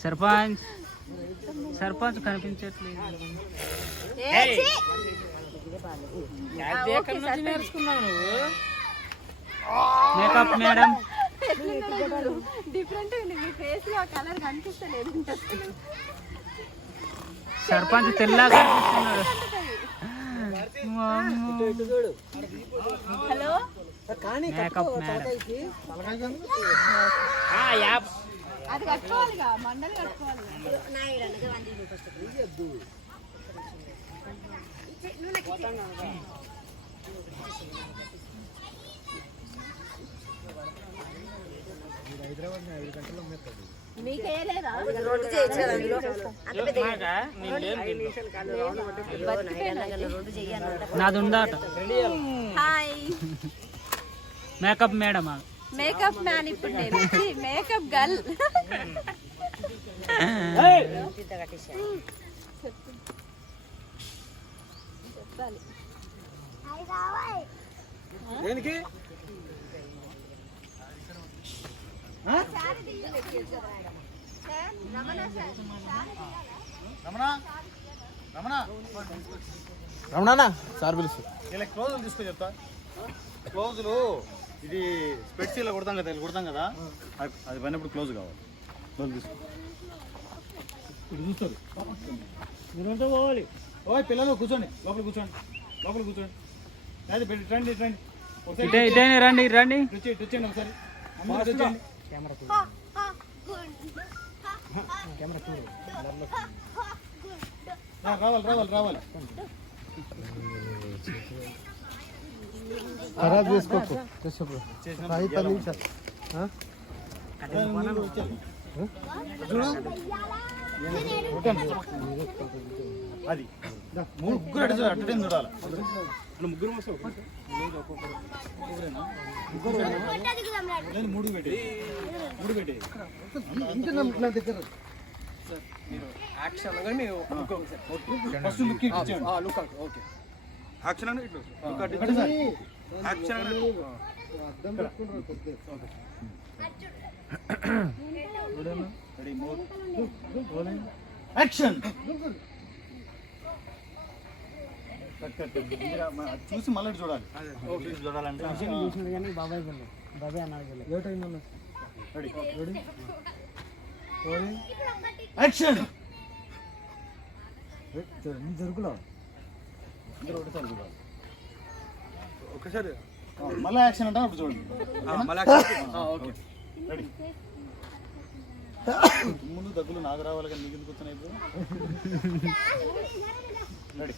సర్పంచ్. సర్పంచ్ కనిపించట్లేదు. నేర్చుకున్నావు నువ్వు? మేకప్ మేడం డిఫరెంట్ ఉంది. మీ ఫేస్లో కలర్ కనిపిస్తలేదు. సర్పంచ్ తెల్లగా కనిపిస్తున్నాడు. హలో? మేకప్ మేడం ఆ, యాప్. అది కట్టుకోవాలిగా మండలి కట్టుకోవాలి? నేను లేను. రోడ్డు చెయ్యాలి నాది ఉందాట మేకప్ మేడం. మేకప్ మ్యాన్ ఇప్పుడు నేను. Makeup girl. చెప్పాలి దేనికి? రమణ? రమణ? రమణానా? సార్ పిలుసు ఇలా క్లోజులు తీసుకో చెప్తా. క్లోజులు. ఇది స్పెట్స్ ఇలా కొడతాం కదా ఇలా కొడతాం కదా? అది అది పడినప్పుడు క్లోజ్ కావాలి. క్లోజ్ తీసుకో. ఇది చూస్తారు. మీరంతా పోవాలి. ఓయ్ పిల్లలు కూర్చోండి. లోపల కూర్చోండి. లోపల కూర్చోండి. అది పెట్టి రండి రండి. ఒకసారి ఇటే ఇటే రండి రండి. వచ్చేయండి ఒకసారి. అందరూ ఇటు వచ్చేయండి. రా, రావాలి రావాలి రావాలి. ఖరాబ్ చేసుకోకు ఐదు పది నిమిషాలు? మీరు. అది. ముగ్గురు అటు చూడాలి అటు చూడాలి. ముగ్గురు లేదు మూడు పెట్టి మూడు పెట్టి ఇంకా నా- దగ్గర. ఫస్ట్ ఓకే యాక్షన్ అంటే ఇట్లా లుక్ సార్ యాక్షన్ చూసి మళ్ళీ చూడాలి. చూడాలంటే. లేట్ అయిందన్న రెడీ రెడీ యాక్షన్ నీ ఒకసారి. మళ్ళీ యాక్షన్ అంటే అప్పుడు చూడండి. ముందు దగ్గులు నాకు రావాలి కానీ నీకు ఎందుకు వచ్చినాయి ఇప్పుడు? రెడీ.